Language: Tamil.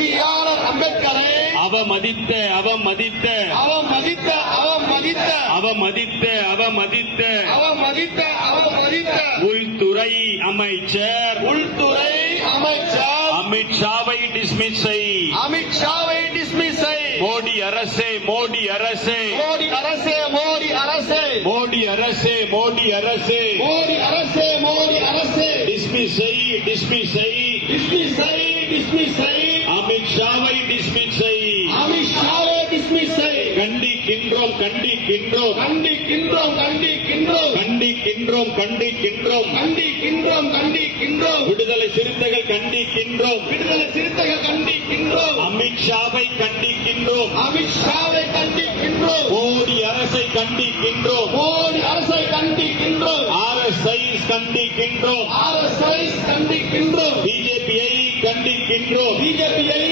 அம்பேத்கரை அவமதித்த அவமதித்த அவமதித்த அவமதித்த அவமதித்த அவமதித்த அவமதித்த அவமதித்த உள்துறை அமைச்சர் அமித்ஷாவை டிஸ்மிஸ் செய். அமித்ஷாவை டிஸ்மிஸ் செய். மோடி அரசே மோடி அரசே மோடி அரசே மோடி அரசே மோடி அரசே மோடி அரசே மோடி அரசே மோடி அரசே டிஸ்மிஸ் செய் டிஸ்மிஸ் செய் டிஸ்மிஸ் செய் டிஸ்மிஸ் செய். அமித்ஷாவை டிஸ்மிஸ் செய். அமித்ஷாவை டிஸ்மிஸ் செய். கண்டிக்கின்றோம் கண்டிக்கின்றோம் கண்டிக்கின்றோம் கண்டிக்கின்றோம் கண்டிக்கின்றோம் கண்டிக்கின்றோம் கண்டிக்கின்றோம் கண்டிக்கின்றோம். விடுதலை சிறுத்தைகள் கண்டிக்கின்றோம். விடுதலை சிறுத்தைகள் கண்டிக்கின்றோம். அமித்ஷாவை கண்டிக்கின்றோம். அமித்ஷாவை கண்டிக்கின்றோம். மோடி அரசை கண்டிக்கின்றோம். மோடி அரசை கண்டிக்கின்றோம். RSI கண்டிக்கின்றோம். RSI கண்டிக்கின்றோம். பிஜேபியை கண்டிக்கின்றோம். பிஜேபியை